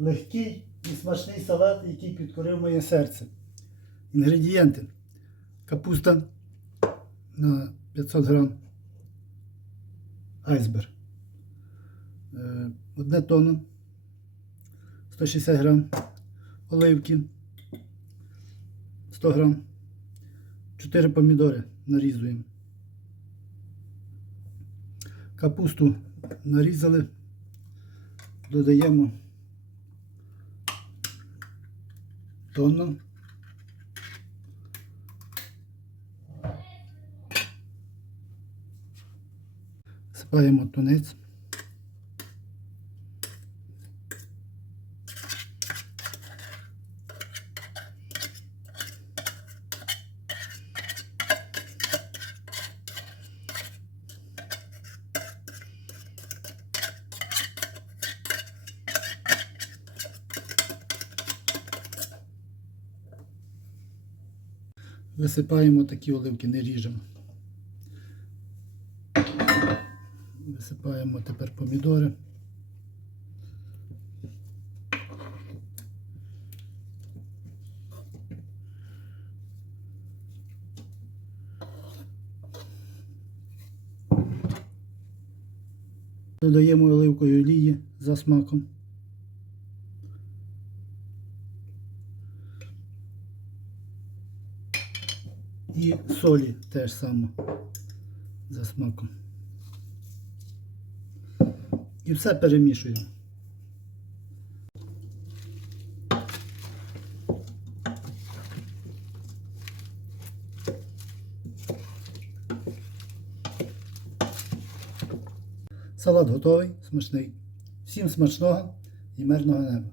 легкий і смачний салат, який підкорив моє серце. Інгредієнти. Капуста на 500 грам. Айсберг. Е, Одне тонно. 160 грам. Оливки. 100 грам. 4 помідори нарізуємо. Капусту нарізали. Додаємо тонну. Сипаємо тунець. Висипаємо такі оливки, не ріжемо. Висипаємо тепер помідори. Додаємо оливкової олії за смаком. І солі теж само за смаком. І все перемішуємо. Салат готовий, смачний. Всім смачного і мирного неба.